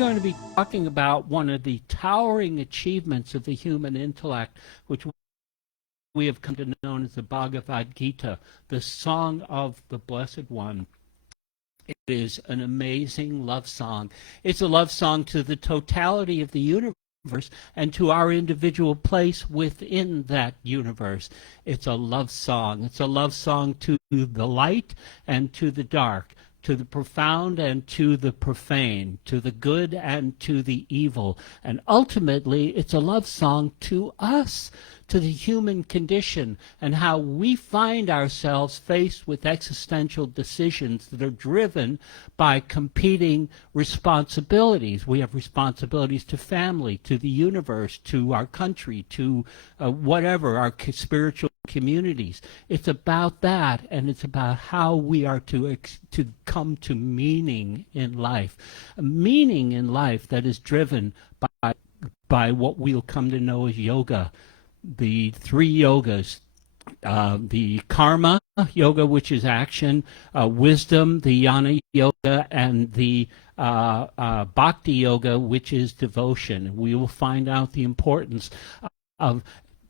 going to be talking about one of the towering achievements of the human intellect, which we have come to know as the Bhagavad Gita, the Song of the Blessed One. It is an amazing love song. It's a love song to the totality of the universe and to our individual place within that universe. It's a love song. It's a love song to the light and to the dark, to the profound and to the profane, to the good and to the evil. And ultimately, it's a love song to us, to the human condition, and how we find ourselves faced with existential decisions that are driven by competing responsibilities. We have responsibilities to family, to the universe, to our country, to whatever, our spiritual communities. It's about that, and it's about how we are to come to meaning in life. A meaning in life that is driven by what we'll come to know as yoga. The three yogas, the karma yoga, which is action, wisdom, the jnana yoga, and the bhakti yoga, which is devotion. We will find out the importance of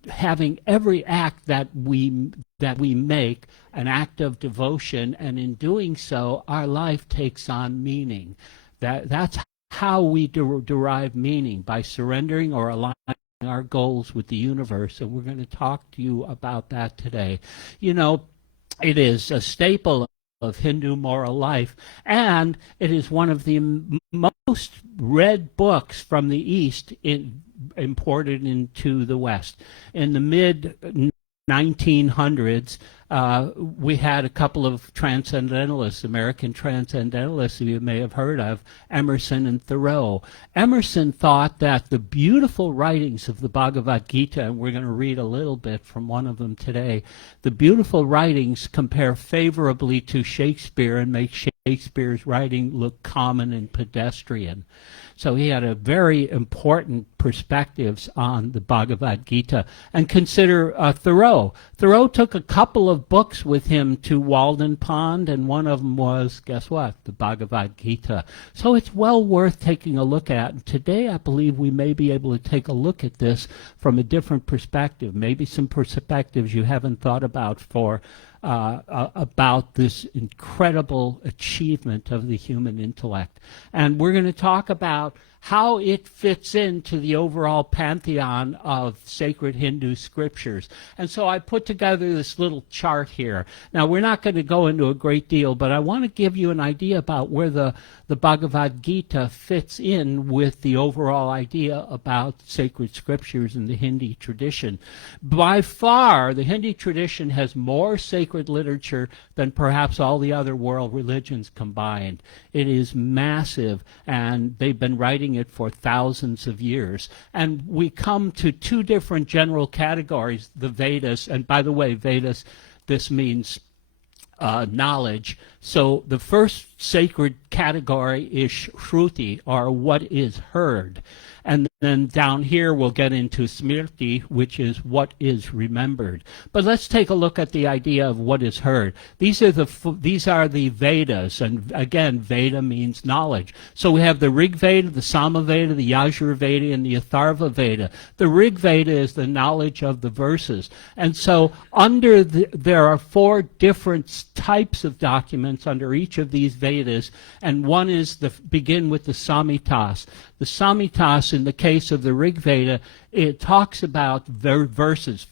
having every act that we make an act of devotion, and in doing so, our life takes on meaning. That's how we derive meaning, by surrendering or aligning our goals with the universe, and we're going to talk to you about that today. You know, it is a staple of Hindu moral life, and it is one of the most read books from the East imported into the West. In the mid-1900s, we had a couple of transcendentalists, American transcendentalists who you may have heard of, Emerson and Thoreau. Emerson thought that the beautiful writings of the Bhagavad Gita, and we're going to read a little bit from one of them today, the beautiful writings compare favorably to Shakespeare and make Shakespeare's writing look common and pedestrian. So he had a very important perspectives on the Bhagavad Gita. And consider Thoreau. Thoreau took a couple of books with him to Walden Pond, and one of them was, guess what, the Bhagavad Gita. So it's well worth taking a look at. And today I believe we may be able to take a look at this from a different perspective, maybe some perspectives you haven't thought about about this incredible achievement of the human intellect. And we're going to talk about how it fits into the overall pantheon of sacred Hindu scriptures. And so I put together this little chart here. Now, we're not going to go into a great deal, but I want to give you an idea about where the Bhagavad Gita fits in with the overall idea about sacred scriptures in the Hindi tradition. By far, the Hindi tradition has more sacred literature than perhaps all the other world religions combined. It is massive, and they've been writing it for thousands of years. And we come to two different general categories, the Vedas, and by the way, Vedas, this means knowledge. So the first sacred category is Shruti, or what is heard. And then down here we'll get into Smriti, which is what is remembered. But let's take a look at the idea of what is heard. These are the Vedas, and again, Veda means knowledge. So we have the Rig Veda, the Sama Veda, the Yajur Veda, and the Atharva Veda. The Rig Veda is the knowledge of the verses. And so there are four different types of documents under each of these Vedas, and one is begin with the Samhitas. The Samhitas, in the case of the Rig Veda, it talks about verses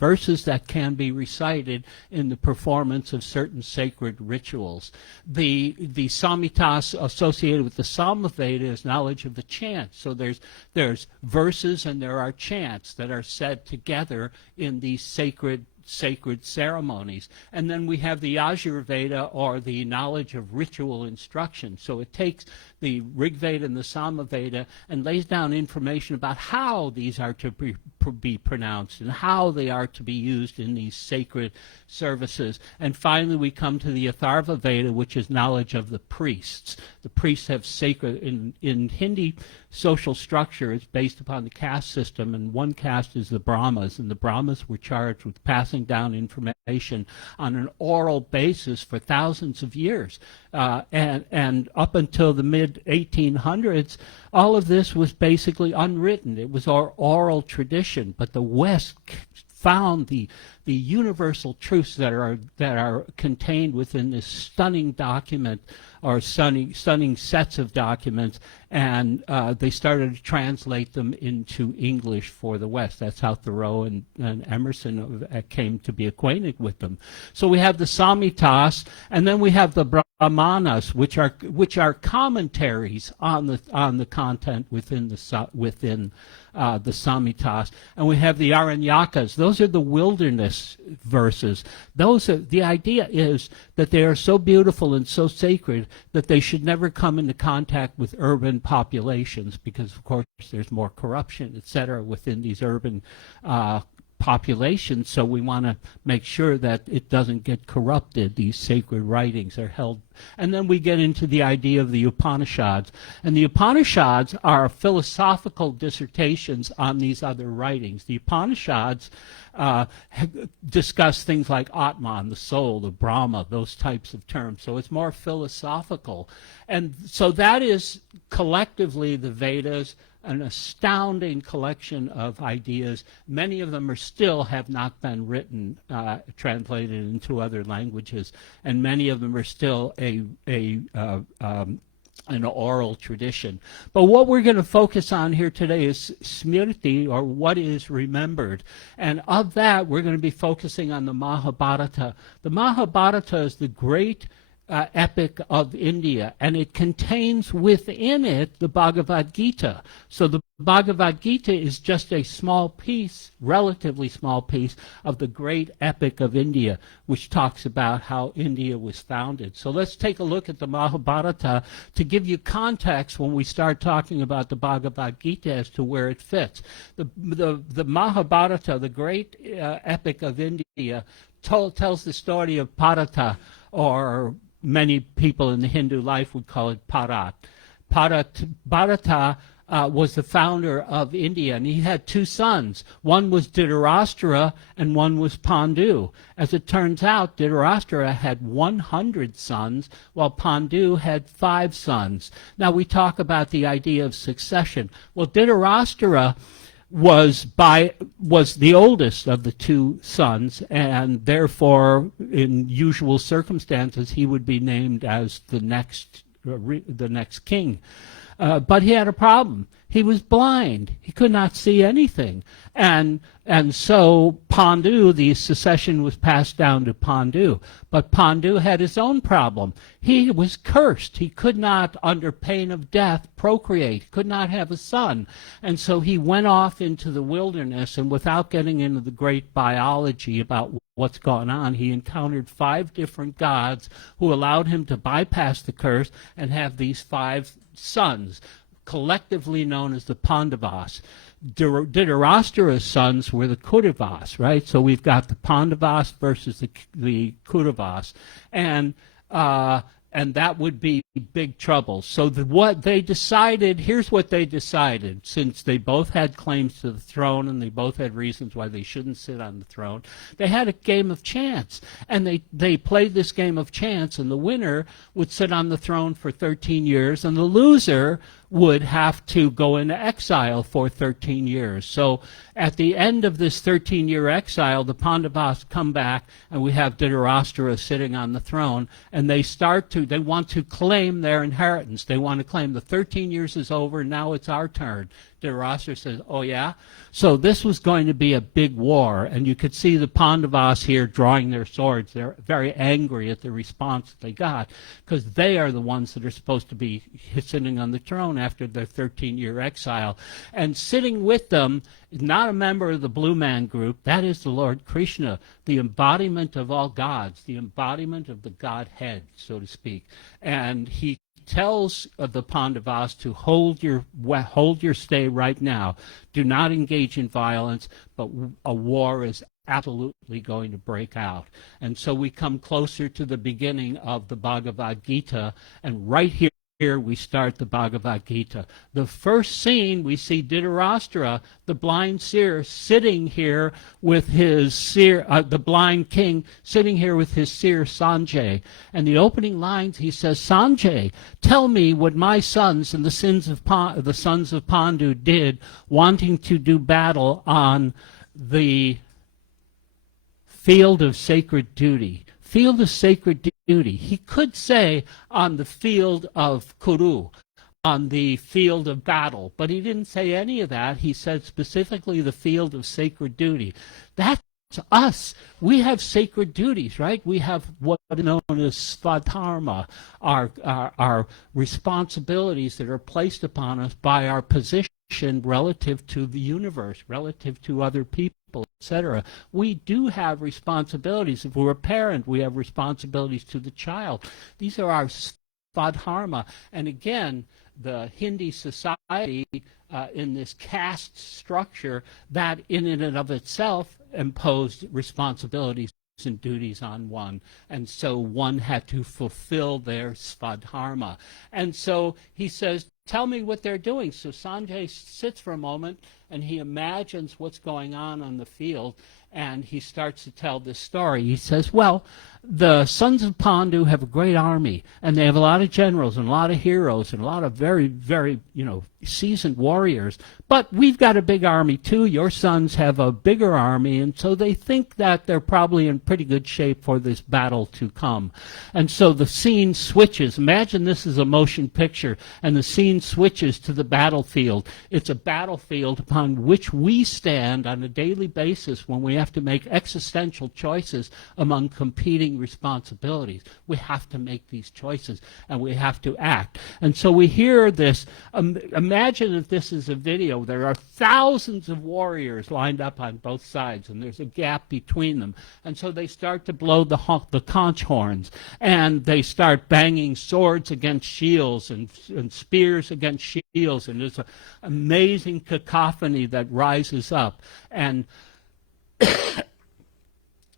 that can be recited in the performance of certain sacred rituals. The Samhitas associated with the Sama Veda is knowledge of the chants. So there's verses and there are chants that are said together in these sacred ceremonies. And then we have the Yajur Veda, or the knowledge of ritual instruction. So it takes the Rig Veda and the Sama Veda and lays down information about how these are to be pronounced and how they are to be used in these sacred services. And finally we come to the Atharva Veda, which is knowledge of the priests. The priests have sacred, in Hindi social structure, it's based upon the caste system, and one caste is the Brahmas, and the Brahmas were charged with passing passing down information on an oral basis for thousands of years. And up until the mid-1800s, all of this was basically unwritten. It was our oral tradition, but the West found the universal truths that are contained within this stunning document, or stunning sets of documents, and they started to translate them into English for the West. That's how Thoreau and Emerson came to be acquainted with them. So we have the Samhitas, and then we have the Brahmanas, which are commentaries on the content within the Samhitas, and we have the Aranyakas. Those are the wilderness verses. The idea is that they are so beautiful and so sacred that they should never come into contact with urban populations, because of course there's more corruption, etc., within these urban populations. So we want to make sure that it doesn't get corrupted. These sacred writings are held. And then we get into the idea of the Upanishads. And the Upanishads are philosophical dissertations on these other writings. The Upanishads discuss things like Atman, the soul, the Brahma, those types of terms. So it's more philosophical. And so that is collectively the Vedas, an astounding collection of ideas. Many of them still have not been written, translated into other languages, and many of them are still an oral tradition. But what we're going to focus on here today is smriti, or what is remembered. And of that, we're going to be focusing on the Mahabharata. The Mahabharata is the great epic of India, and it contains within it the Bhagavad Gita. So the Bhagavad Gita is just a small piece, relatively small piece, of the great epic of India, which talks about how India was founded. So let's take a look at the Mahabharata to give you context when we start talking about the Bhagavad Gita as to where it fits. The Mahabharata, the great epic of India, tells the story of Bharata, or many people in the Hindu life would call it Bharat. Bharata was the founder of India, and he had two sons. One was Dhritarashtra, and one was Pandu. As it turns out, Dhritarashtra had 100 sons, while Pandu had 5 sons. Now we talk about the idea of succession. Well, Dhritarashtra was the oldest of the 2 sons, and therefore, in usual circumstances, he would be named as the next king. But he had a problem. He was blind. He could not see anything. And so Pandu, the succession was passed down to Pandu. But Pandu had his own problem. He was cursed. He could not, under pain of death, procreate, could not have a son. And so he went off into the wilderness, and without getting into the great biology about what's going on, he encountered 5 different gods who allowed him to bypass the curse and have these 5 sons, collectively known as the Pandavas. Dhritarashtra's sons were the Kauravas, right? So we've got the Pandavas versus the Kauravas, and that would be big trouble. So what they decided, here's what they decided, since they both had claims to the throne and they both had reasons why they shouldn't sit on the throne. They had a game of chance, and they played this game of chance, and the winner would sit on the throne for 13 years, and the loser would have to go into exile for 13 years. So at the end of this 13-year exile, the Pandavas come back, and we have Dhritarashtra sitting on the throne, and they want to claim their inheritance. They want to claim the 13 years is over, now it's our turn. Dhritarashtra says, oh yeah? So this was going to be a big war, and you could see the Pandavas here drawing their swords. They're very angry at the response that they got, because they are the ones that are supposed to be sitting on the throne after their 13-year exile. And sitting with them, not a member of the Blue Man Group, that is the Lord Krishna, the embodiment of all gods, the embodiment of the Godhead, so to speak. And he tells the Pandavas to hold your stay right now. Do not engage in violence, but a war is absolutely going to break out. And so we come closer to the beginning of the Bhagavad Gita, and right here here we start the Bhagavad Gita. The first scene, we see Dhritarashtra, the blind seer, sitting here with his seer, the blind king, sitting here with his seer Sanjay. And the opening lines, he says, Sanjay, tell me what my sons and the sons of Pandu did, wanting to do battle on the field of sacred duty. Field of sacred duty. He could say on the field of Kuru, on the field of battle, but he didn't say any of that. He said specifically the field of sacred duty. That's us. We have sacred duties, right? We have what is known as svadharma, our responsibilities that are placed upon us by our position relative to the universe, relative to other people, etc. We do have responsibilities. If we're a parent, we have responsibilities to the child. These are our svadharma. And again, the Hindi society in this caste structure, that in and of itself imposed responsibilities and duties on one, and so one had to fulfill their svadharma. And so he says, tell me what they're doing. So Sanjay sits for a moment and he imagines what's going on the field, and he starts to tell this story. He says, well, the sons of Pandu have a great army, and they have a lot of generals and a lot of heroes and a lot of very, very, seasoned warriors. But we've got a big army too. Your sons have a bigger army, and so they think that they're probably in pretty good shape for this battle to come. And so the scene switches. Imagine this is a motion picture, and the scene switches to the battlefield. It's a battlefield upon which we stand on a daily basis when we have to make existential choices among competing responsibilities. We have to make these choices, and we have to act. And so we hear this. Imagine if this is a video. There are thousands of warriors lined up on both sides, and there's a gap between them. And so they start to blow the conch horns, and they start banging swords against shields and spears against shields, and there's an amazing cacophony that rises up. And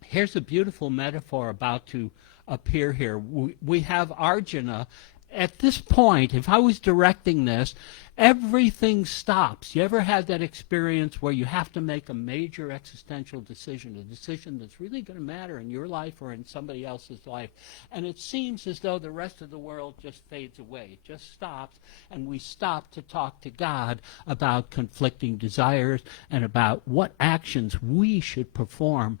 here's a beautiful metaphor about to appear here. We have Arjuna. At this point, if I was directing this, everything stops. You ever had that experience where you have to make a major existential decision, a decision that's really going to matter in your life or in somebody else's life, and it seems as though the rest of the world just fades away. It just stops, and we stop to talk to God about conflicting desires and about what actions we should perform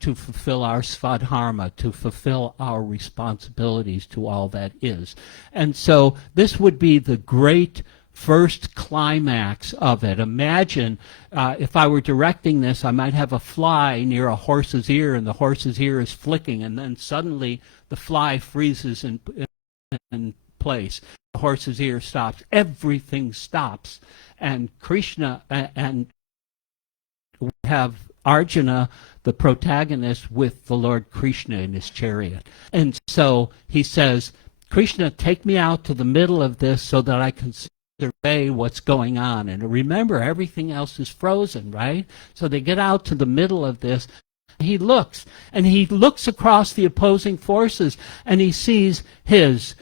to fulfill our svadharma, to fulfill our responsibilities to all that is. And so this would be the great first climax of it. Imagine if I were directing this, I might have a fly near a horse's ear, and the horse's ear is flicking, and then suddenly the fly freezes in place. The horse's ear stops. Everything stops. And Krishna, and we have Arjuna, the protagonist, with the Lord Krishna in his chariot. And so he says, Krishna, take me out to the middle of this so that I can survey what's going on. And remember, everything else is frozen, right? So they get out to the middle of this. He looks across the opposing forces, and he sees his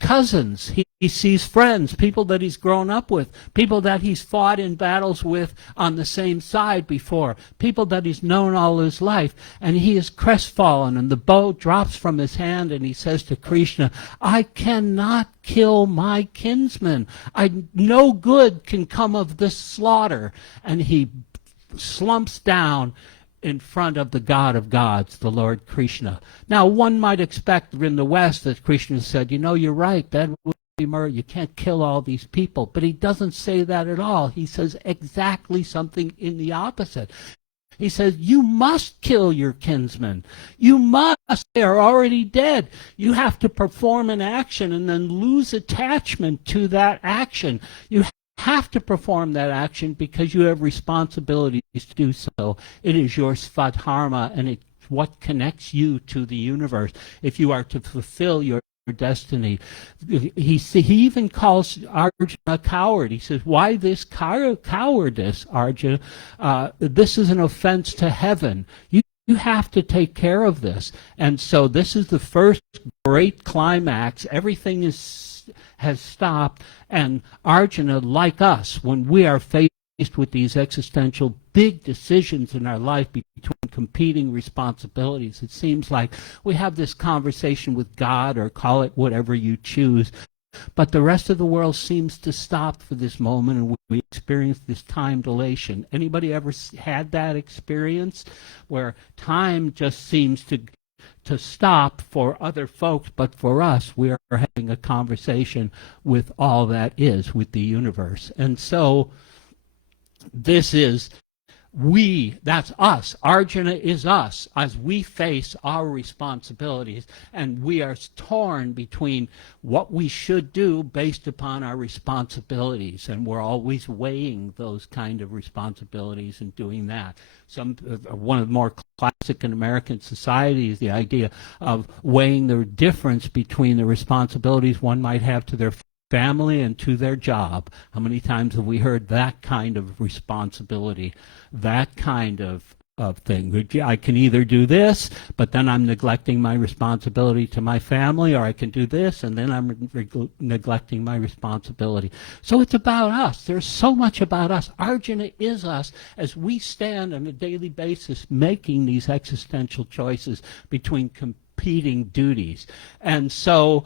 cousins. He sees friends, people that he's grown up with, people that he's fought in battles with on the same side before, people that he's known all his life, and he is crestfallen, and the bow drops from his hand, and he says to Krishna, I cannot kill my kinsman. No good can come of this slaughter. And he slumps down in front of the God of gods, the Lord Krishna. Now, one might expect in the West that Krishna said, you're right, that would be murder. You can't kill all these people. But he doesn't say that at all. He says exactly something in the opposite. He says, you must kill your kinsmen. You must. They are already dead. You have to perform an action and then lose attachment to that action. You have to perform that action because you have responsibilities to do so. It is your svadharma, and it's what connects you to the universe if you are to fulfill your destiny. He even calls Arjuna a coward. He says, why this cowardice, Arjuna? This is an offense to heaven. You you have to take care of this. And so this is the first great climax. Everything has stopped. And Arjuna, like us, when we are faced with these existential big decisions in our life between competing responsibilities, it seems like we have this conversation with God, or call it whatever you choose. But the rest of the world seems to stop for this moment, and we experience this time dilation. Anybody ever had that experience where time just seems to stop for other folks, but for us, we are having a conversation with all that is, with the universe. And so this is that's us. Arjuna is us as we face our responsibilities, and we are torn between what we should do based upon our responsibilities, and we're always weighing those kind of responsibilities and doing that. One of the more classic in American society is the idea of weighing the difference between the responsibilities one might have to their family and to their job. How many times have we heard that kind of responsibility, that kind of thing? I can either do this, but then I'm neglecting my responsibility to my family, or I can do this, and then I'm neglecting my responsibility. So it's about us. There's so much about us. Arjuna is us as we stand on a daily basis making these existential choices between competing duties. And so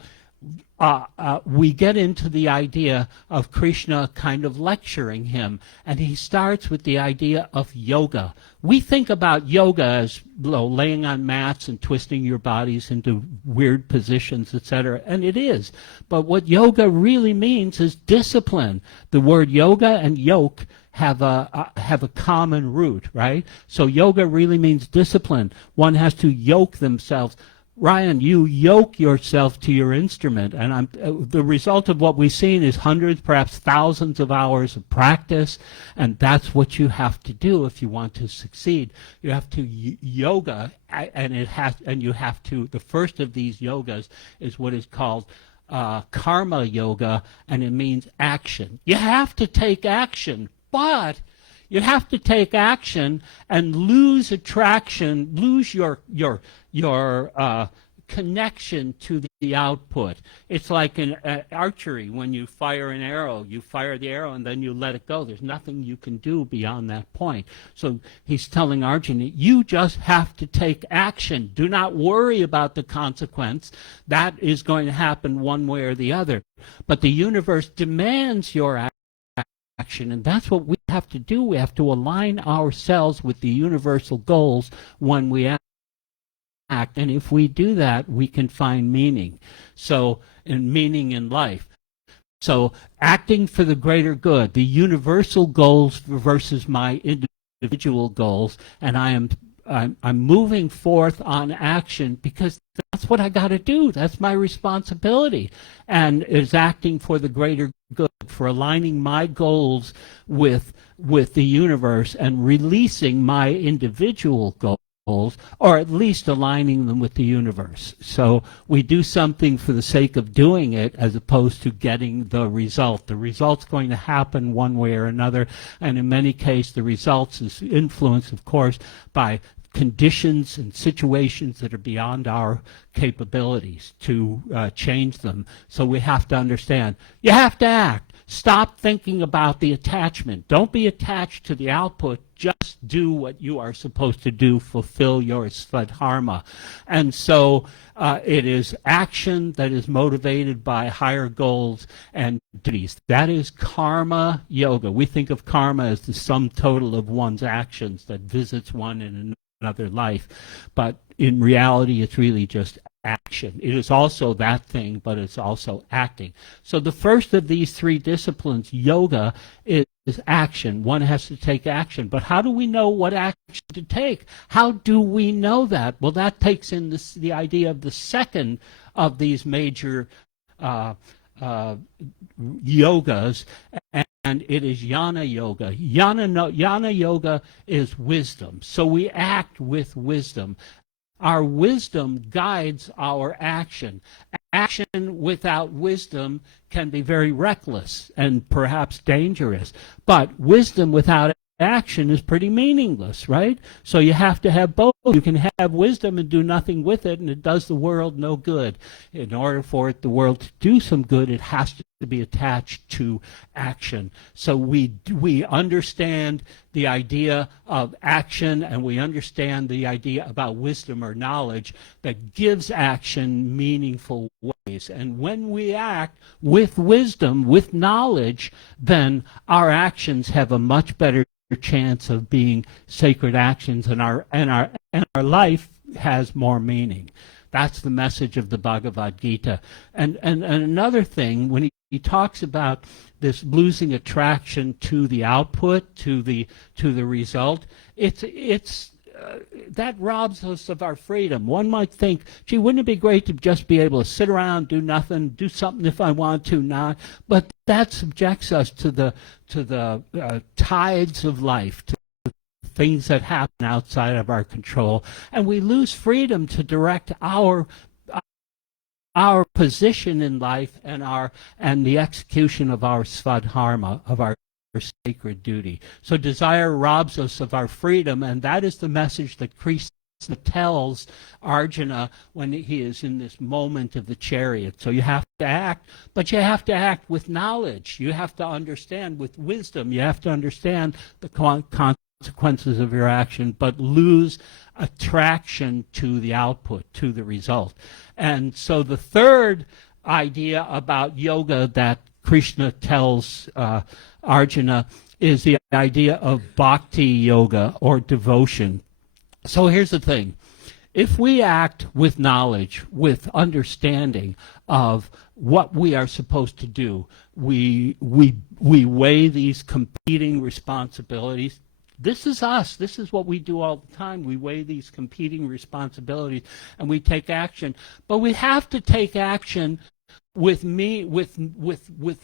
we get into the idea of Krishna kind of lecturing him, and he starts with the idea of yoga. We think about yoga as laying on mats and twisting your bodies into weird positions, etc., and it is. But what yoga really means is discipline. The word yoga and yoke have a common root, right? So yoga really means discipline. One has to yoke themselves. Ryan, you yoke yourself to your instrument, and the result of what we've seen is hundreds, perhaps thousands of hours of practice, and that's what you have to do if you want to succeed. You have to yoga, and you have to. The first of these yogas is what is called karma yoga, and it means action. You have to take action, but you have to take action and lose attraction, lose your connection to the output. It's like in archery. When you fire an arrow, you fire the arrow and then you let it go. There's nothing you can do beyond that point. So he's telling Arjuna, you just have to take action. Do not worry about the consequence. That is going to happen one way or the other. But the universe demands your action, and that's what we have to do. We have to align ourselves with the universal goals when we act, and if we do that, we can find meaning. So, meaning in life. So, acting for the greater good, the universal goals versus my individual goals, and I'm moving forth on action because that's what I got to do. That's my responsibility, and is acting for the greater good, for aligning my goals with the universe and releasing my individual goals, or at least aligning them with the universe. So we do something for the sake of doing it as opposed to getting the result. The result's going to happen one way or another, and in many cases the results is influenced, of course, by conditions and situations that are beyond our capabilities to change them. So we have to understand, you have to act. Stop thinking about the attachment. Don't be attached to the output. Just do what you are supposed to do. Fulfill your svadharma. And so it is action that is motivated by higher goals and duties. That is karma yoga. We think of karma as the sum total of one's actions that visits one in another life. But in reality, it's really just action. It is also that thing, but it's also acting. So the first of these three disciplines, yoga, is action. One has to take action. But how do we know what action to take? How do we know that? Well, that takes in the idea of the second of these major yogas, and it is jnana yoga. Jnana yoga is wisdom. So we act with wisdom. Our wisdom guides our action. Action without wisdom can be very reckless and perhaps dangerous. But wisdom without action is pretty meaningless, right? So you have to have both. You can have wisdom and do nothing with it, and it does the world no good. In order for the world to do some good, it has to be attached to action. So we understand the idea of action, and we understand the idea about wisdom or knowledge that gives action meaningful ways. And when we act with wisdom, with knowledge, then our actions have a much better chance of being sacred actions, and our life has more meaning. That's the message of the Bhagavad Gita. And another thing, when he talks about this losing attraction to the output, to the result, it's that robs us of our freedom. One might think, gee, wouldn't it be great to just be able to sit around, do nothing, do something if I want to, not? But that subjects us to the tides of life, to things that happen outside of our control, and we lose freedom to direct our position in life and the execution of our svadharma, of our sacred duty. So desire robs us of our freedom, and that is the message that Krishna tells Arjuna when he is in this moment of the chariot. So you have to act, but you have to act with knowledge. You have to understand with wisdom. You have to understand the consequences of your action, but lose attraction to the output, to the result. And so the third idea about yoga that Krishna tells Arjuna is the idea of bhakti yoga, or devotion. So here's the thing. If we act with knowledge, with understanding of what we are supposed to do, we weigh these competing responsibilities. This is us. This is what we do all the time. We weigh these competing responsibilities and we take action. But we have to take action with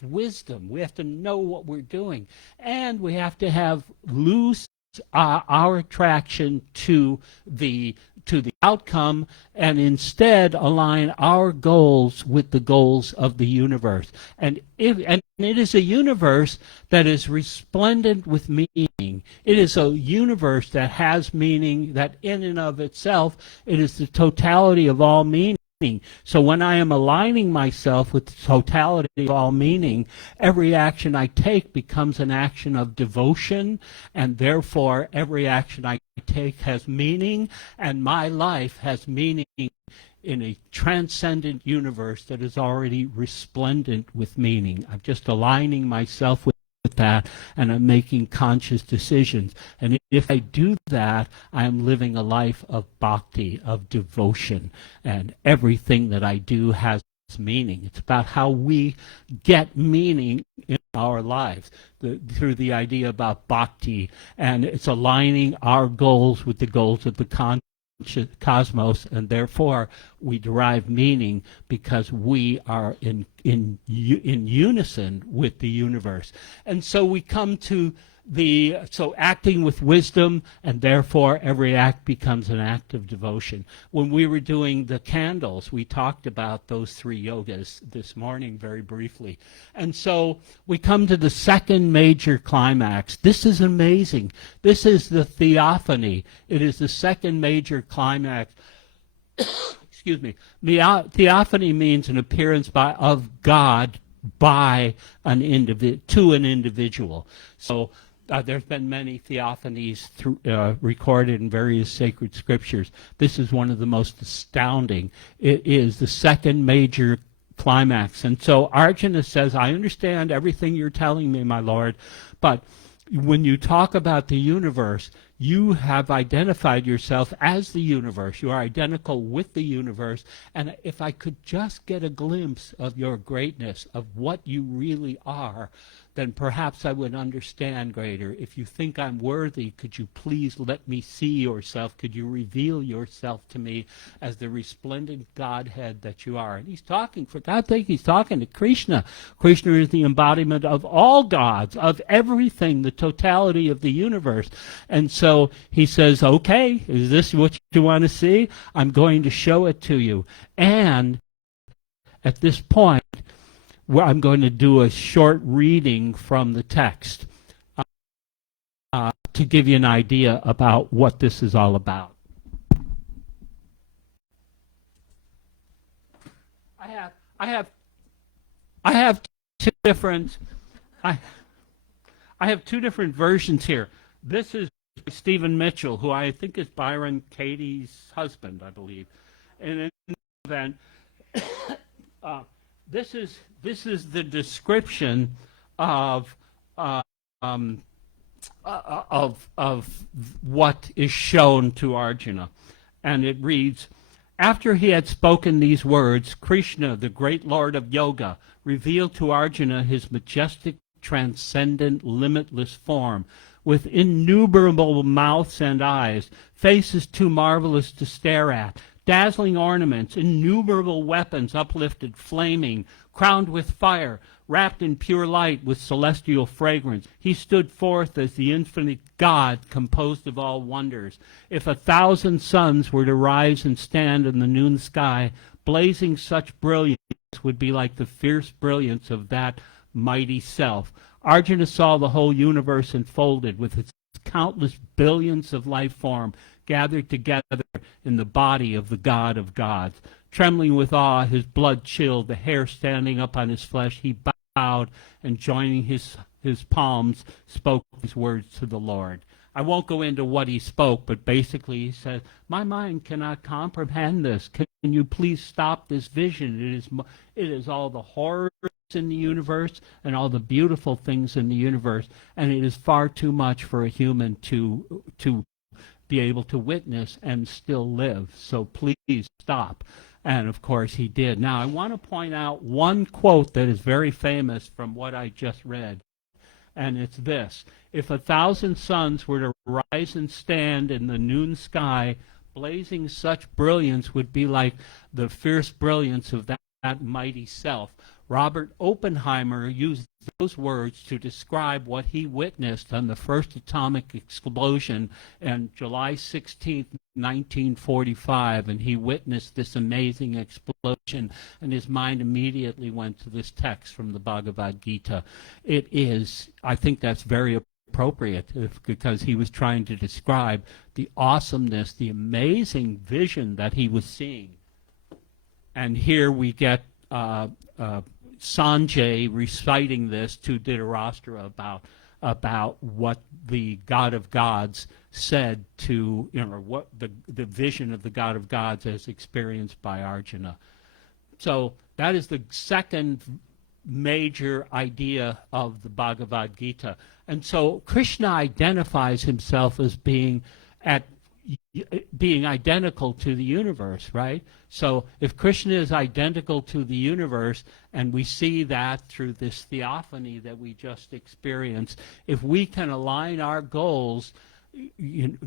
wisdom. We have to know what we're doing, and we have to have loose our attraction to the outcome, and instead align our goals with the goals of the universe. And it is a universe that is resplendent with meaning. It is a universe that has meaning, that in and of itself, it is the totality of all meaning. So when I am aligning myself with the totality of all meaning, every action I take becomes an action of devotion, and therefore every action I take has meaning, and my life has meaning in a transcendent universe that is already resplendent with meaning. I'm just aligning myself with that, and I'm making conscious decisions. And if I do that, I am living a life of bhakti, of devotion, and everything that I do has meaning. It's about how we get meaning in our lives through the idea about bhakti, and it's aligning our goals with the goals of the cosmos, and therefore we derive meaning because we are in unison with the universe. And so we come to so acting with wisdom, and therefore every act becomes an act of devotion. When we were doing the candles, we talked about those three yogas this morning very briefly. And so we come to the second major climax. This is amazing. This is the theophany. It is the second major climax. Excuse me. Theophany means an appearance of God by to an individual. So there's been many theophanies recorded in various sacred scriptures. This is one of the most astounding. It is the second major climax. And so Arjuna says, I understand everything you're telling me, my Lord, but when you talk about the universe, you have identified yourself as the universe. You are identical with the universe. And if I could just get a glimpse of your greatness, of what you really are, then perhaps I would understand greater. If you think I'm worthy, could you please let me see yourself? Could you reveal yourself to me as the resplendent Godhead that you are? And he's talking, for God's sake, he's talking to Krishna. Krishna is the embodiment of all gods, of everything, the totality of the universe. And so he says, okay, is this what you want to see? I'm going to show it to you. And at this point, where I'm going to do a short reading from the text. to give you an idea about what this is all about. I have two different I have two different versions here. This is Stephen Mitchell, who I think is Byron Katie's husband, I believe. And in any event, this is the description of what is shown to Arjuna, and it reads, after he had spoken these words, Krishna, the great Lord of Yoga, revealed to Arjuna his majestic, transcendent, limitless form, with innumerable mouths and eyes, faces too marvelous to stare at, dazzling ornaments, innumerable weapons uplifted, flaming, crowned with fire, wrapped in pure light with celestial fragrance. He stood forth as the infinite God, composed of all wonders. If 1,000 suns were to rise and stand in the noon sky, blazing such brilliance would be like the fierce brilliance of that mighty self. Arjuna saw the whole universe enfolded with its countless billions of life form gathered together in the body of the God of gods. Trembling with awe, his blood chilled, the hair standing up on his flesh, he bowed and joining his palms spoke these words to the Lord. I won't go into what he spoke, but basically he said, my mind cannot comprehend this. Can you please stop this vision? It is all the horrors in the universe and all the beautiful things in the universe, and it is far too much for a human to be able to witness and still live. So please stop. And of course he did. Now I want to point out one quote that is very famous from what I just read. And it's this: if 1,000 suns were to rise and stand in the noon sky, blazing such brilliance would be like the fierce brilliance of that mighty self. Robert Oppenheimer used those words to describe what he witnessed on the first atomic explosion on July 16, 1945, and he witnessed this amazing explosion, and his mind immediately went to this text from the Bhagavad Gita. It is, I think that's very appropriate, because he was trying to describe the awesomeness, the amazing vision that he was seeing. And here we get Sanjay reciting this to Dhritarashtra about what the God of Gods said to, what the vision of the God of Gods as experienced by Arjuna. So that is the second major idea of the Bhagavad Gita. And so Krishna identifies himself as being identical to the universe, right? So if Krishna is identical to the universe, and we see that through this theophany that we just experienced, if we can align our goals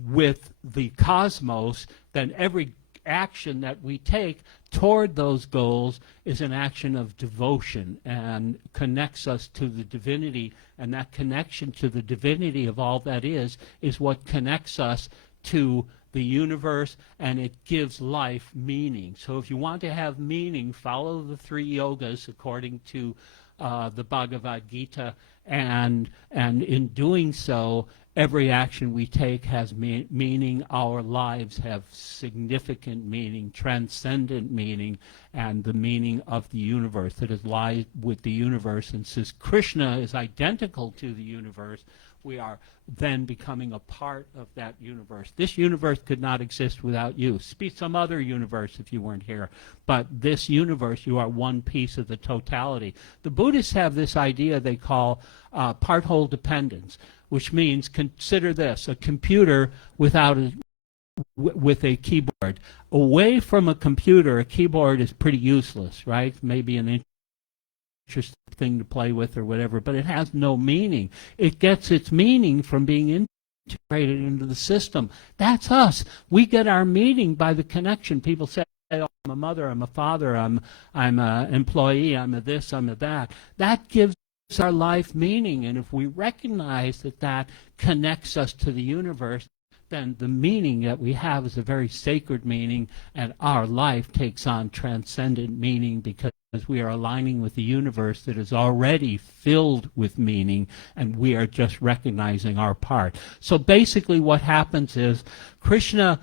with the cosmos, then every action that we take toward those goals is an action of devotion and connects us to the divinity, and that connection to the divinity of all that is what connects us to the universe, and it gives life meaning. So if you want to have meaning, follow the 3 yogas according to the Bhagavad Gita, and in doing so, every action we take has meaning. Our lives have significant meaning, transcendent meaning, and the meaning of the universe that is lies with the universe. And since Krishna is identical to the universe, we are then becoming a part of that universe. This universe could not exist without you. Be some other universe if you weren't here. But this universe, you are one piece of the totality. The Buddhists have this idea they call part-whole dependence, which means, consider this, a computer with a keyboard. Away from a computer, a keyboard is pretty useless, right? Maybe an interesting thing to play with or whatever, but it has no meaning. It gets its meaning from being integrated into the system. That's us. We get our meaning by the connection. People say, oh, I'm a mother, I'm a father, I'm an employee, I'm a this, I'm a that. That gives our life meaning, and if we recognize that that connects us to the universe, then the meaning that we have is a very sacred meaning, and our life takes on transcendent meaning because we are aligning with the universe that is already filled with meaning, and we are just recognizing our part. So basically what happens is Krishna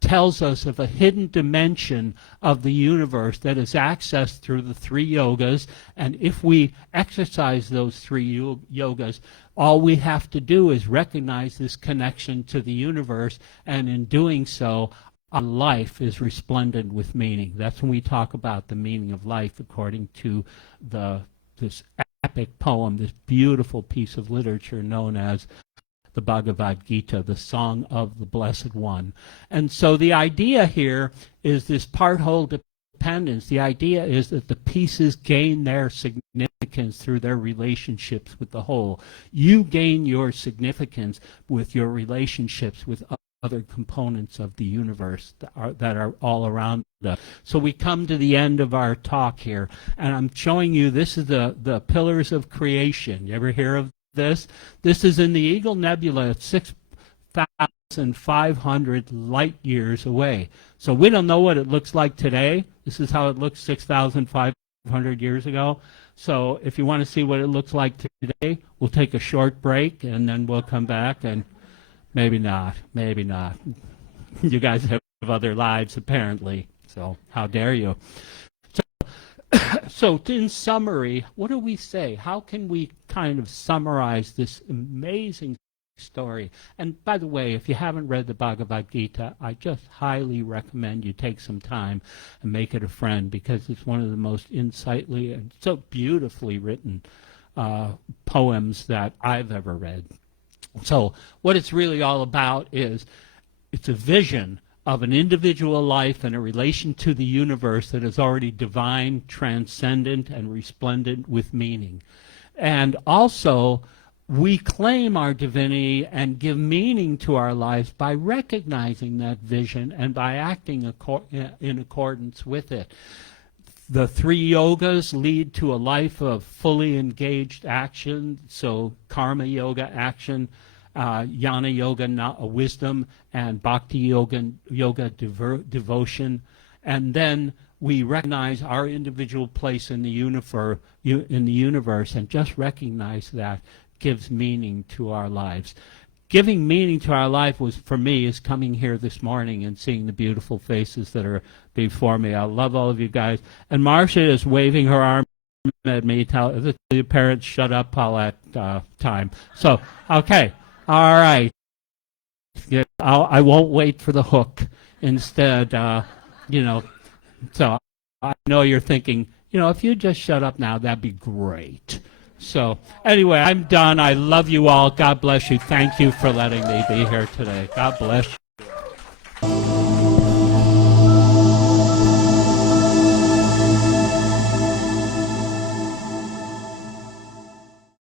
tells us of a hidden dimension of the universe that is accessed through the three yogas, and if we exercise those three yogas, all we have to do is recognize this connection to the universe, and in doing so, our life is resplendent with meaning. That's when we talk about the meaning of life according to this epic poem, this beautiful piece of literature known as the Bhagavad Gita, the Song of the Blessed One. And so the idea here is this part-whole dependence. The idea is that the pieces gain their significance through their relationships with the whole. You gain your significance with your relationships with other components of the universe that are all around us. So we come to the end of our talk here, and I'm showing you, this is the pillars of creation. You ever hear of this? This is in the Eagle Nebula at 6,500 light years away. So we don't know what it looks like today. This is how it looked 6,500 years ago. So if you want to see what it looks like today, we'll take a short break, and then we'll come back, and maybe not. Maybe not. You guys have other lives, apparently. So how dare you? So in summary, what do we say? How can we kind of summarize this amazing story? And by the way, if you haven't read the Bhagavad Gita, I just highly recommend you take some time and make it a friend, because it's one of the most insightfully and so beautifully written poems that I've ever read. So what it's really all about is it's a vision of an individual life and a relation to the universe that is already divine, transcendent, and resplendent with meaning. And also, we claim our divinity and give meaning to our lives by recognizing that vision and by acting in accordance with it. The three yogas lead to a life of fully engaged action, so karma yoga, action, jnana yoga, wisdom, and bhakti yoga, devotion. And then we recognize our individual place in the universe, and just recognize that gives meaning to our lives. Giving meaning to our life was, for me, is coming here this morning and seeing the beautiful faces that are before me. I love all of you guys. And Marcia is waving her arm at me. Tell the parents, shut up, Paulette, time. So, okay. All right. Yeah, I won't wait for the hook. Instead, so I know you're thinking, if you just shut up now, that'd be great. So anyway, I'm done. I love you all. God bless you. Thank you for letting me be here today. God bless you.